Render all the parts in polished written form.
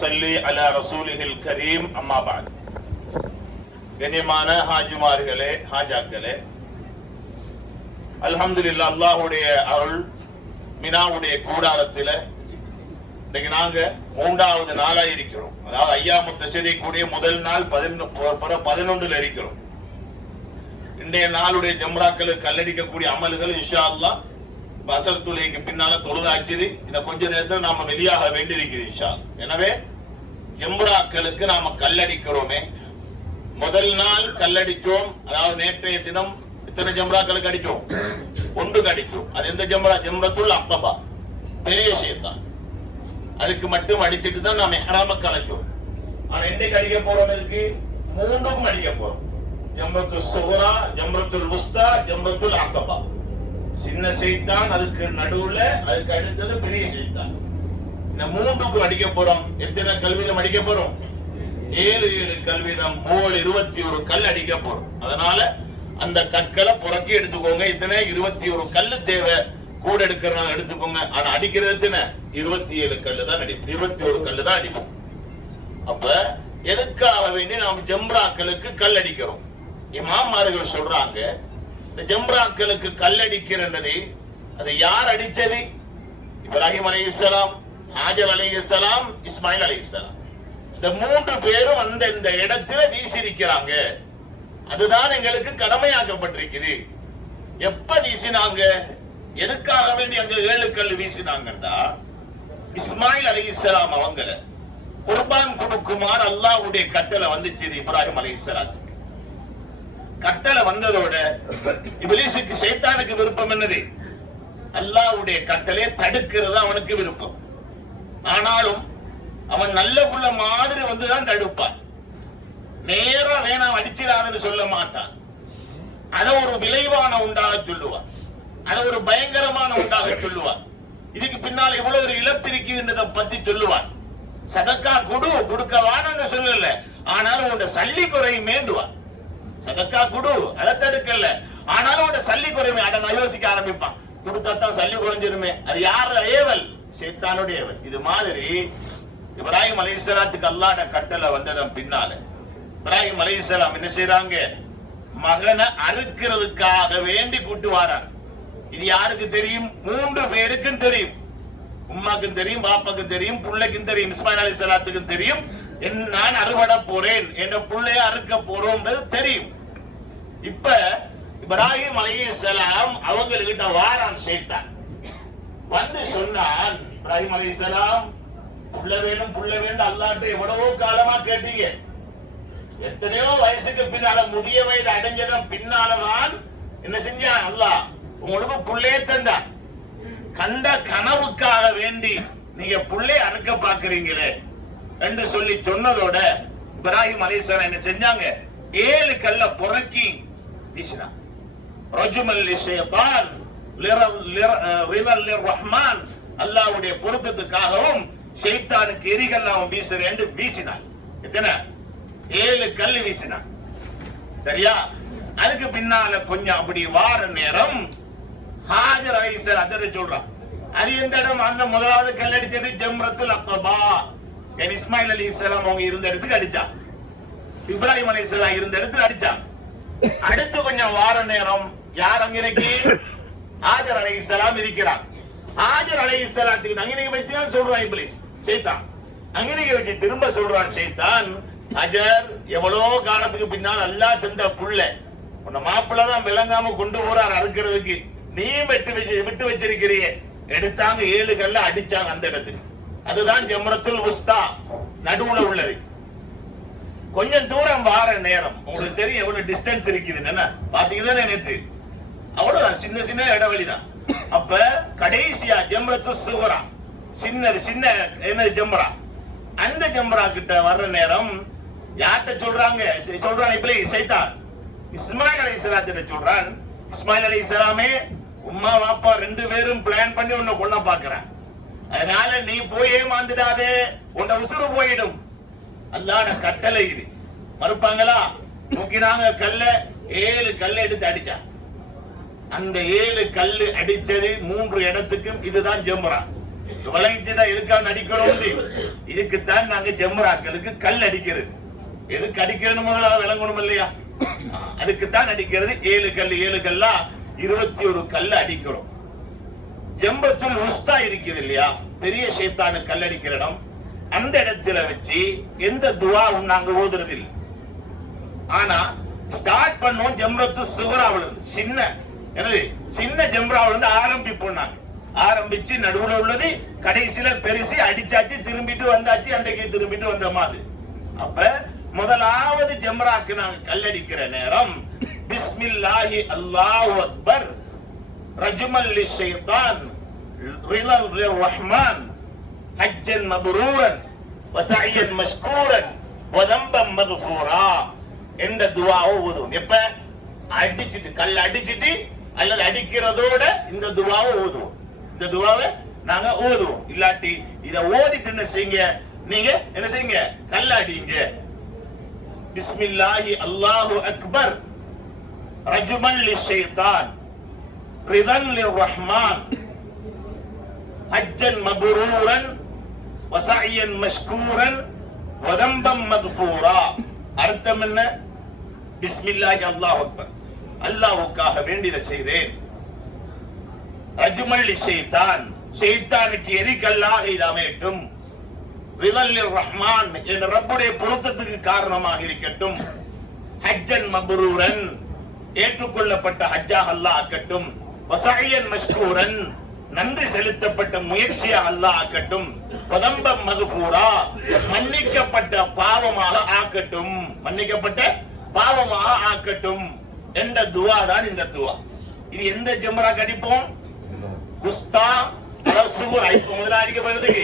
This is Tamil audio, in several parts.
சல்லி அலா ரசூலிஹில் கரீம் அம்மா பாத். கண்ணியமான ஹாஜிமார்களே, ஹாஜாக்களே, அல்ஹம்துலில்லாஹ், அல்லாஹ்வுடைய அருள் மினாவுடைய கூடாரத்தில் இன்னைக்கு நாங்க 3வது நாளாக இருக்கிறோம். அதாவது ஐயாமு தஷ்ரீக்குடைய முதல் நாள் 11 இருக்கிறோம். இன்றைய நாளுடைய ஜம்ராக்களுக்கு கல்லடிக்கக்கூடிய அமல்கள் இன்ஷா அல்லாஹ் அசர் தொழுகைக்கு பின்னால தொழுதாச்சு. இதை கொஞ்ச நேரத்தில் நாம வெளியாக வேண்டியிருக்கிறது இன்ஷா. எனவே ஜம்ராக்களுக்கு நாம கல்லடிக்கிறோமே, முதல் நாள் கல்லடிச்சோம். அதாவது நேற்றைய தினம் இத்தனை ஜம்ராக்களுக்கு அடிச்சோம், 1 அடிச்சோம். அது எந்த ஜம்ரா? ஜம்ரத்துல் அக்பா, பெரிய ஷைத்தான். அதுக்கு மட்டும் அடிச்சிட்டு தான் நாம இஹ்ராம கலைச்சோம். ஆனா இன்றைக்கு அடிக்க போறதுக்கு 3க்கும் அடிக்க போறோம். ஜம்ரத்துல் சுக்ரா, ஜம்ரத்துல் உஸ்தா, ஜம்ரத்துல் அக்பா. சின்ன ஷைத்தான், அதுக்கு நடுவுல, அதுக்கு அடுத்தது பெரிய ஷைத்தான். இந்த 3க்கும் அடிக்க போறோம். எத்தனை கல்வீதம் அடிக்க போறோம்? 7 கல்வீதம், 21 கல் அடிக்க போறோம். அதனால அந்த கற்களை புறக்கி எடுத்துக்கோங்க. இத்தனை 21 கல்லு தேவை. கூட எடுக்கிறனால எடுத்துக்கோங்க. ஆனா அடிக்கிறது எத்தனை? 27 கல்லு தான் அடிப்போம், 21 கல்லு தான் அடிப்போம். அப்ப எதுக்காக வேண்டி நாம் ஜம்ராக்களுக்கு கல் அடிக்கிறோம்? இமாமார்கள் சொல்றாங்க, இந்த ஜம்ராக்களுக்கு கல் அடிக்கிறது அது யார் அடிச்சது? இப்ராஹிம் அலைஹிஸ்ஸலாம், ஹாஜர் அலைஹிஸ்ஸலாம், இஸ்மாயில் அலைஹிஸ்ஸலாம். இந்த 3 பேரும் அந்த இந்த இடத்துல வீசிருக்கிறாங்க. அதுதான் எங்களுக்கு கடமையாக்கப்பட்டிருக்குது. எப்ப வீசினாங்க? எதுக்காக வேண்டி அங்க 7 கல் வீசினாங்கடா, இஸ்மாயில் அலைஹிஸ்ஸலாம் அவங்கள குர்பான் கொடுக்குமாறு அல்லாஹ்வுடைய கட்டளை வந்துச்சு இப்ராஹிம் அலைஹிஸ்ஸலாத்துக்கு. கட்டளை வந்ததோட இப்லீஸுக்கு, ஷைத்தானுக்கு விருப்பம் என்னது? அல்லாஹ்வுடைய கட்டளையை தடுக்கிறது அவனுக்கு விருப்பம். ஆனாலும் அவன் நல்ல புள்ள மாதிரி வந்துதான் தடுப்பான். நேரா வேணாம் அடிச்சிடாதுன்னு சொல்ல மாட்டான். அதை ஒரு விளைவான உண்டாக சொல்லுவான், அதை ஒரு பயங்கரமான உண்டாக சொல்லுவான். இதுக்கு பின்னால் எவ்வளவு ஒரு இழப்பு இருக்குதுன்றதை பத்தி சொல்லுவான். சதக்கா கொடுக்கவான்னு சொல்லல, ஆனாலும் உன் சல்லி குறையும் வேண்டுவான். சதக்கா குடு, அதை தடுக்கல, ஆனாலும் உன் சல்லி குறையுமே. அதை நான் யோசிக்க ஆரம்பிப்பான். கொடுத்தாத்தான் சல்லி குறைஞ்சிருமே. அது யார் ஏவல்? ஷைத்தானுடைய ஏவல். இது மாதிரி இப்ராஹிம் அலைஹிஸ்ஸலாத்துக்கு அல்லாஹ்வுடைய கட்டளை வந்ததன் பின்னால இப்ராஹிம் அலைஹிஸ்ஸலாம் என்ன செய்றாங்க? மகனை அறுக்கிறதுக்காக வேண்டி கூட்டு வாராங்க. இது யாருக்கு தெரியும்? 3 பேருக்கும் தெரியும். உம்மாக்கும் தெரியும், பாப்பாக்கும் தெரியும், புள்ளைக்கும் தெரியும், இஸ்மாயில் அலைஹிஸ்ஸலாத்துக்கும் தெரியும். நான் அறுவடை போறேன், என்ற புள்ளைய அறுக்க போறோம் தெரியும். இப்ப இப்ராஹிம் அலைஹிஸ்ஸலாம் அவங்ககிட்ட வாரான் ஷைத்தான். வந்து சொன்னான், இப்ராஹிம் அலைஹிஸ்ஸலாம், புள்ள வேணும் அல்லாஹ்ட்ட எவ்வளவோ காலமா கேட்டீங்க. எத்தனையோ வயசுக்கு பின்னால, முதிய வயது அடைஞ்சதன் பின்னாலதான் என்ன செஞ்சான்? அல்லாஹ் உங்களுக்கு புள்ளையே தந்தான். கண்ட கனவுக்காக வேண்டி நீங்க புள்ளை அறுக்க பாக்குறீங்களே என்று சொல்லி சொன்னதோட இப்ராஹிம் அலைஹிஸ்ஸலாம் என்ன செஞ்சாங்க? 7 கல்ல புறக்கி வீசினான். ரஜுமல் லிஷைத்தான் லிரல் லிர்ரஹ்மான், அல்லாஹ்வுடைய பொருத்தத்துக்காகவும் ஷைத்தானுக்கு எரிகல்லாம் வீசுறேன் என்று வீசினான். எத்தனை? 7 கல் வீசினான். சரியா? அதுக்கு பின்னால கொஞ்சம் அப்படி வார நேரம் ஹாஜர் அலைஹிஸ்ஸலாம் அதை சொல்றான். அது எந்த இடம்? அந்த முதலாவது கல் அடிச்சது ஜம்ரத்துல் அக்பா. இஸ்மாயில் அலைஹிஸ்ஸலாம் அவங்க இருந்த இடத்துக்கு அடிச்சான், இப்ராஹிம் அலைஹிஸ்ஸலாம் இருந்த இடத்துல அடிச்சான். அடுத்து கொஞ்சம் வார நேரம் யார் அங்க இருக்கு? ஹாஜர் அலைஹிஸ்ஸலாம் இருக்கிறான். ஹாஜர் அலைஹிஸ்ஸலாத்துக்கு அங்கனைக்கு வைத்து சொல்றான் இப்லீஸ், ஷைத்தான். அங்கனைக்கு வச்சு திரும்ப சொல்றான் ஷைத்தான், ஹாஜர், எவ்வளவு காலத்துக்கு பின்னால் அல்லாஹ் தந்த புள்ள, உன்னை மாப்பிள்ளதான் விளங்காம கொண்டு போறார் அறுக்கிறதுக்கு, நீயும் விட்டு வச்சிருக்கிறிய. எடுத்தாங்க 7 கல்ல அடிச்சாங்க அந்த இடத்துக்கு. அதுதான் ஜம்ரத்துல் உஸ்தா, நடுவுல உள்ளது. கொஞ்சம் தூரம் வார நேரம் உங்களுக்கு தெரியும் எவ்வளவு டிஸ்டன்ஸ் இருக்குது. என்ன பாத்தீங்கன்னா நேத்து அவ்வளவுதான், சின்ன சின்ன இடைவெளிதான். அப்ப கடைசியா ஜம்ரத்து சுக்ரா, சின்ன என்ன ஜம்ரா, அந்த ஜம்ரா கிட்ட வர்ற நேரம் யார்கிட்ட சொல்றாங்க? இப்லீஸ், ஷைத்தான் இஸ்மாயில் அலைஹிஸ்ஸலாத்திட்ட சொல்றான், இஸ்மாயில் அலைஹிஸ்ஸலாமே, உம்மா வாப்பா 2 பேரும் பிளான் பண்ணி உன்னை கொல்ல பாக்குறான். அதனால நீ போய் ஏமாந்துடாதே, உன்னை உசுறு போயிடும். அல்லாஹ்வுடைய கட்டளை இது. மறுப்பாங்களா? தூக்கினாங்க கல்ல, 7 கல்ல எடுத்து அடிச்சான். அந்த 7 கல்லு அடிச்சது 3 இடத்துக்கும் இதுதான் ஜம்ரா. விளங்கிச்சுதான் எதுக்காக அடிக்கிறோம். இதுக்குத்தான் நாங்க ஜம்ராக்களுக்கு கல் அடிக்கிறது. எதுக்கு அடிக்கிறது முதலாவது விளங்கணும் இல்லையா? அதுக்குத்தான் அடிக்கிறது. 7 கல் 7 கல்லா 21 கல் அடிக்கிறோம். ஜம்பத்துல் உஸ்தா இருக்குது இல்லையா, பெரிய ஷைத்தானு கல் அடிக்கிற இடம், அந்த இடத்துல வச்சு எந்த துவாவும் நாங்க ஓதுறது இல்லை. ஆனா ஸ்டார்ட் பண்ணோம் ஜம்ரத்து சுகராவில் இருந்து, சின்ன ஜம்ராவில் இருந்து ஆரம்பிப்போம். நாங்க ஆரம்பிச்சு நடுவுல உள்ளது கடைசியில பெருசி அடிச்சாச்சு, திரும்பிட்டு வந்தாச்சு, அன்றைக்கு திரும்பிட்டு வந்த மாதிரி. அப்ப முதலாவது ஜம்ராக்கு நாங்க கல்லடிக்கிற நேரம் பிஸ்மில்லாஹி அல்லாஹு அக்பர் ரஜ்மல் லிஷைத்தான் ரிலல் லிர்ரஹ்மான் ஹஜ்ஜன் மப்ரூரன் வஸஅயன் மஷ்கூரன் வதம்பம் மக்ஃபூரா என்ற துஆவை ஓதுவோம். எப்ப அடிச்சிட்டு கல்ல அடிச்சிட்டு அல்லது அடிக்கிறதோட இந்த துஆவை ஓதுவோம். இந்த துஆவை நாங்க ஓதுவோம். இல்லாட்டி இத ஓதிட்டு என்ன செய்யுங்க, நீங்க என்ன செய்யுங்க, கல்ல அடிங்க. பிஸ்மில்லாஹி அல்லாஹு அக்பர் ரஜ்மன் லிஷைத்தான் ரிதன் லிர்ரஹ்மான் ஹஜ்ஜன் மப்ரூரன் வஸஅயன் மஷ்கூரன் வதம்பம் மக்ஃபூரா. அர்த்தம் என்ன? பிஸ்மில்லாஹி அல்லாஹு அக்பர், அல்லாஹ்வுக்காக வேண்டி இதை செய்கிறேன். ரஜ்மல் லிஷைத்தான், ஷைத்தானுக்கு எரிகல்லாக இது அமையட்டும். ரிதல் லிர்ரஹ்மான், என்ற ரப்புடைய பொருத்தத்துக்கு காரணமாக இருக்கட்டும். ஹஜ்ஜன் மப்ரூரன், ஏற்றுக்கொள்ளப்பட்ட ஹஜ்ஜாக அல்லாஹ் ஆக்கட்டும். வஸஅயன் மஷ்கூரன், நன்றி செலுத்தப்பட்ட முயற்சியாக அல்லாஹ் ஆக்கட்டும். வதம்பம் மக்ஃபூரா, மன்னிக்கப்பட்ட பாவமாக ஆக்கட்டும். மன்னிக்கப்பட்ட பாவமாக ஆக்கட்டும் என்ற துஆ தான் இந்த துஆ. இது எந்த ஜம்ரா கடிப்போம்? குஸ்தா சுகுர் முதல்ல அடிக்க போறதுக்கு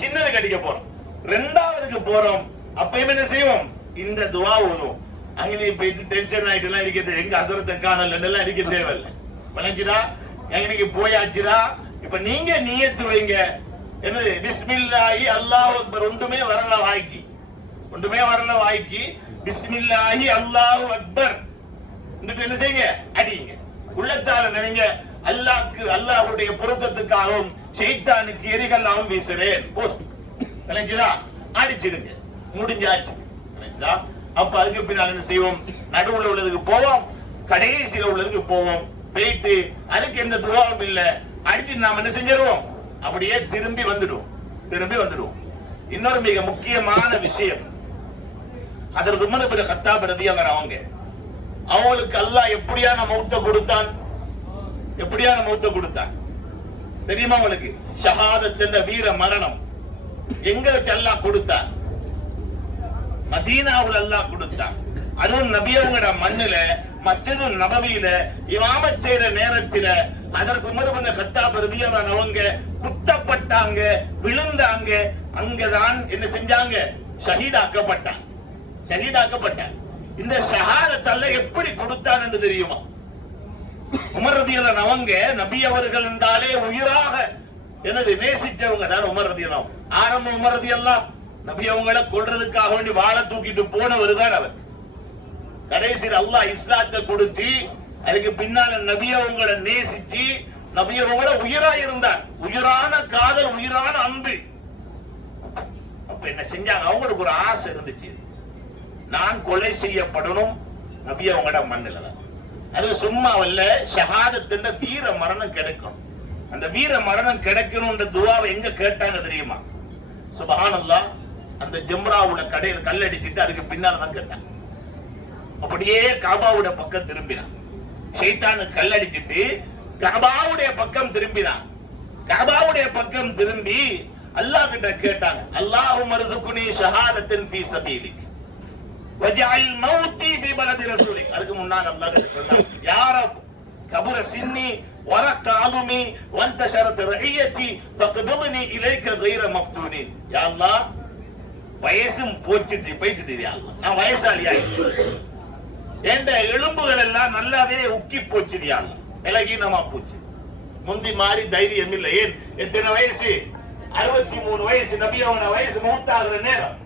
சின்னது கடிக்க போறோம். ரெண்டாவதுக்கு போறோம், அப்பயும் என்ன செய்வோம்? இந்த துஆ ஓதுவோம். அங்க நீ போயிட்டு டென்ஷன் ஆயிட்டு எல்லாம் இருக்கிறது, எங்க அசரத்தை காணல எல்லாம் அடிக்க தேவையில்லை. வளைஞ்சுதா எங்களுக்கு போயாச்சுதா. இப்ப நீங்க நியத்து வைங்க, என்னது பிஸ்மில்லாஹி அல்லாஹு அக்பர். ஒன்றுமே வரல வாய்க்கு, ஒன்றுமே வரல வாய்க்கு. பிஸ்மில்லாஹி அல்லாஹு அக்பர் என்ன செய்யுங்க, அடிங்க. உள்ளத்தால நினைங்க, அல்லாஹ்க்கு அல்லாஹ்வுடைய பொருத்தத்துக்காகவும் ஷைத்தானுக்கு எரிகல்லாவும் வீசுறேன். போதும், நினைச்சுதா அடிச்சிடுங்க, முடிஞ்சாச்சு. நினைச்சுதா? அப்ப அதுக்கு பின்னால் என்ன செய்வோம்? நடுவுல உள்ளதுக்கு போவோம், கடைசியில உள்ளதுக்கு போவோம். போயிட்டு அதுக்கு எந்த துவாவும் இல்ல, அடிச்சு நாம என்ன செஞ்சிருவோம்? அப்படியே திரும்பி வந்துடுவோம். இன்னொரு மிக முக்கியமான விஷயம், அதற்கு உமர் இப்னு கத்தாப் ரலியல்லாஹு அன்ஹு அவங்களுக்கு அல்லாஹ் எப்படியான மௌத்த கொடுத்தான் தெரியுமா உங்களுக்கு? ஷஹாதத் என்ற வீர மரணம் எங்க வச்சு அல்லாஹ் கொடுத்தான்? மதீனாவுல அல்லாஹ் கொடுத்தான். அதுவும் நபியோட மண்ணுல மஸ்ஜிது நபவியில இமாமத் செய்யற நேரத்துல அதற்கு உமர் இப்னு கத்தாப் ரலியல்லாஹு அன்ஹு அவங்க குத்தப்பட்டாங்க, விழுந்தாங்க. அங்கதான் என்ன செஞ்சாங்க? ஷஹீதாக்கப்பட்டாங்க. இந்த ஷஹாதத் அல்லாஹ் எப்படி கொடுத்தான் என்று தெரியுமா? உமர் ரலியல்லாஹு அன்ஹு அவங்க நபி அவர்கள் என்றாலே உயிராக என்னது நேசிச்சவங்க தான் உமர் ரலியல்லாஹு அன்ஹு. ஆரம்பம் உமர் ரலியல்லாஹு நபி அவங்களை கொல்றதுக்காக வேண்டி வாளை தூக்கிட்டு போனவர் தான் அவர். கடைசியில் அல்லாஹ் இஸ்லாத்தை கொடுத்து அதுக்கு பின்னால நபி அவங்களை நேசிச்சு நபி அவங்களை உயிரா இருந்தார். உயிரான காதல், உயிரான அன்பு. அப்ப என்ன செஞ்சாங்க? அவங்களுக்கு ஒரு ஆசை இருந்துச்சு, நான் கொலை செய்யப்படணும் நபி அவங்களோட மண்ணில தான். அது சும்மாவல்ல, ஷஹாதத் என்ற வீர மரணம் கிடைக்கும். அந்த வீர மரணம் கிடைக்கணும்ன்ற துஆவை எங்க கேட்டாங்க தெரியுமா? சுப்ஹானல்லாஹ், அந்த ஜம்ராவுல கடையில் கல் அடிச்சிட்டு அதுக்கு பின்னால தான் கேட்டாங்க. அப்படியே காபாவுடைய பக்கம் திரும்பினான். ஷைத்தானு கல் அடிச்சிட்டு காபாவுடைய பக்கம் திரும்பினான். காபாவுடைய பக்கம் திரும்பி அல்லாஹ் கிட்ட கேட்டாங்க, அல்லாஹும்ம ர்ஸுக்னி ஷஹாதத்தன் ஃபீ ஸபீலிக் வஜஅல் மௌத்தி ஃபீ பலதி ரசூலிக். அதுக்கு முன்னால அல்லாஹ் கிட்ட சொன்னாங்க, யா ரப் கபர சின்னி வரக்க அலுமி வந்தஷரத் ரஹியதி ஃபக்பில்னி இலைக கைர மஃப்தூனின். யா அல்லாஹ், வயசும் போயிட்டு யா அல்லாஹ், நான் வயசாளி ஆயிட்டேன், என்ற எலும்புகள் எல்லாம் நல்லாவே உக்கி போச்சு, யா அல்லாஹ், இலகீனமா போச்சு. முந்தி மாதிரி தைரியம் இல்லை. ஏன்? எத்தனை வயசு? 63 வயசு. நபியோட வயசு மூத்தாகிற நேரம்.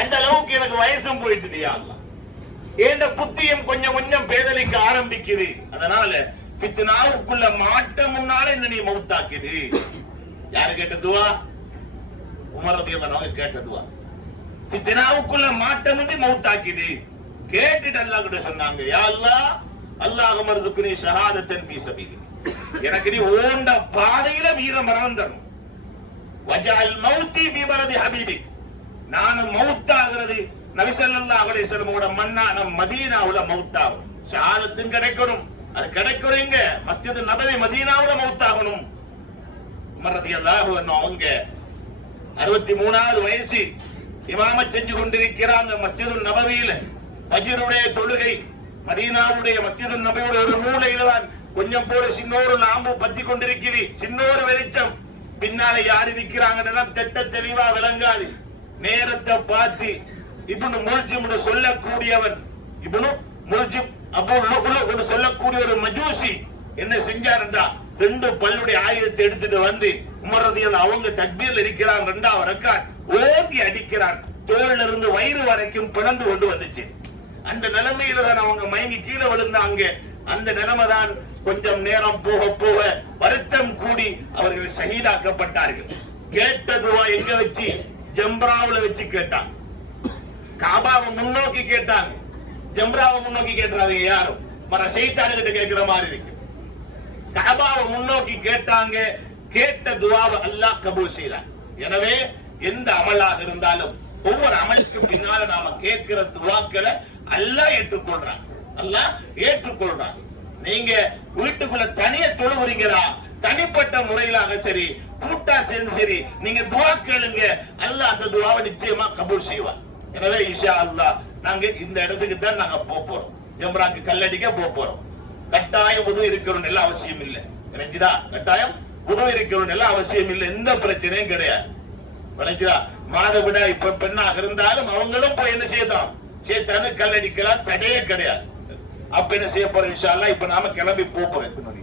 அந்த அளவுக்கு எனக்கு வயசும் போயிட்டு யா அல்லாஹ், ஏண்ட புத்தியும் கொஞ்சம் கொஞ்சம் பேதலிக்க ஆரம்பிக்குது. அதனால ஃபித்னாவுக்குள்ள மாட்ட முன்னால என்ன நீ மௌத்தாக்குது. யாரு கேட்ட துவா? உமர் ரலியல்லாஹு அன்ஹு கேட்ட துவா. ஃபித்னாவுக்குள்ள மாட்டமின்றி மௌத்தாக்கிடு. கேட்டுட்டு அல்லாஹ் கிட்ட சொன்னாங்க, யா அல்லாஹ், அல்லாஹும்ம ர்ஸுக்னி ஷஹாதத்தன் ஃபீ சபீலிக், எனக்கு நீ ஓண்ட பாதையில வீர மரணம் தரணும். வஜஅல் மௌத்தி ஃபீ பலதி ஹபீபிக், நான் மௌத்தாகிறது நபி ஸல்லல்லாஹு அலைஹி வஸல்லமோட மன்னான மதீனாவுல மௌத்தாகும். ஷஹாதத்தும் கிடைக்கணும். அது கிடைக்கணும் எங்க? மஸ்ஜித் நபவி மதீனாவுல மௌத்தாகணும். உமர் ரலியல்லாஹு அன்ஹு அவங்க 63வது வயசு இமாமத் செஞ்சு கொண்டிருக்கிறாங்க மஸ்ஜிது நபவியில. ஃபஜ்ருடைய தொழுகை மதீனாவுடைய மஸ்ஜிது நபவியோட ஒரு மூலையில தான் கொஞ்சம் போல சின்னோரு லாம்பு பத்தி கொண்டிருக்குது, சின்னோரு வெளிச்சம். பின்னால யார் இருக்கிறாங்கன்னு தெட்ட தெளிவா விளங்காது. நேரத்தை பார்த்து இப்னு முல்ஜிம் சொல்லக்கூடியவன், இப்னு முல்ஜிம் அபூ லுஅ்லு சொல்லக்கூடிய ஒரு மஜூசி என்ன செஞ்சாருண்டா, 2 பல்லுடைய ஆயுதத்தை எடுத்துட்டு வந்து உமர் ரலியல்லாஹு அவங்க தக்பீர்ல இருக்கிறாங்க. 2வது ரக்காத் ஓங்கி அடிக்கிறான். தோள்ல இருந்து வயிறு வரைக்கும் பிளந்து கொண்டு வந்துச்சு. அந்த நிலைமையில தான் அவங்க மயங்கி கீழே விழுந்தாங்க. அந்த நிலைமை தான் கொஞ்சம் நேரம் போக போக வருத்தம் கூடி அவர்கள் ஷஹீதாக்கப்பட்டார்கள். கேட்ட துவா எங்க வச்சு? ஜம்ராவுல வச்சு கேட்டாங்க. காபாவை முன்னோக்கி கேட்டாங்க. ஜம்ராவை முன்னோக்கி கேட்டாங்க யாரும் மர ஷைத்தானுகிட்ட கேட்கிற மாதிரி இருக்கு. காபாவை முன்னோக்கி கேட்டாங்க. கேட்ட துவாவை அல்லாஹ் கபூல் செய்தார். எனவே எந்த அமலாக இருந்தாலும் ஒவ்வொரு அமலுக்கு பின்னால நாம கேட்கிற துவாக்களை அல்லாஹ் ஏற்றுக்கொள்றான். அல்லாஹ் ஏற்றுக்கொள்றான். நீங்க வீட்டுக்குள்ள தனியா தொழுகிறீங்களா, தனிப்பட்ட முறையிலாக சரி, கூட்டா சேர்ந்து சரி, நீங்க துவா கேளுங்க, அல்லாஹ் அந்த துவாவை நிச்சயமா கபூல் செய்வார். எனவே இன்ஷா அல்லாஹ் நாங்க இந்த இடத்துக்கு தான் நாங்க போறோம். ஜம்ராக்கு கல்லடிக்க போறோம். கட்டாயம் உதவி இருக்கணும் எல்லாம் அவசியம் இல்லை. நினைச்சுதா? கட்டாயம் உதவி இருக்கணும் எல்லாம் அவசியம் இல்லை. எந்த பிரச்சனையும் கிடையாது. விளைஞ்சுதா? மாதவிடா இப்ப பெண்ணாக இருந்தாலும் அவங்களும் போய் என்ன செய்யலாம், சேத்தானு கல்லடிக்கலாம், தடையே கிடையாது. அப்ப என்ன செய்ய போறோம் இன்ஷா அல்லாஹ். இப்ப நாம கிளம்பி போறோம். எத்தனை மணி?